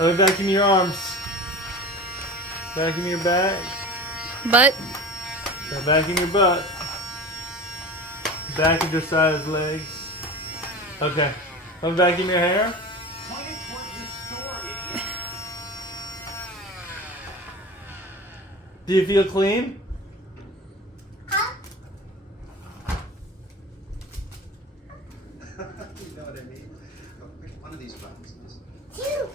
Let me vacuum your arms. Vacuum your back. Butt. Now vacuum your butt. Back of Josiah's legs. Okay. Let me vacuum your hair. Point it towards the store, idiot. Do you feel clean? You know what I mean? Which one of these buttons is? Two.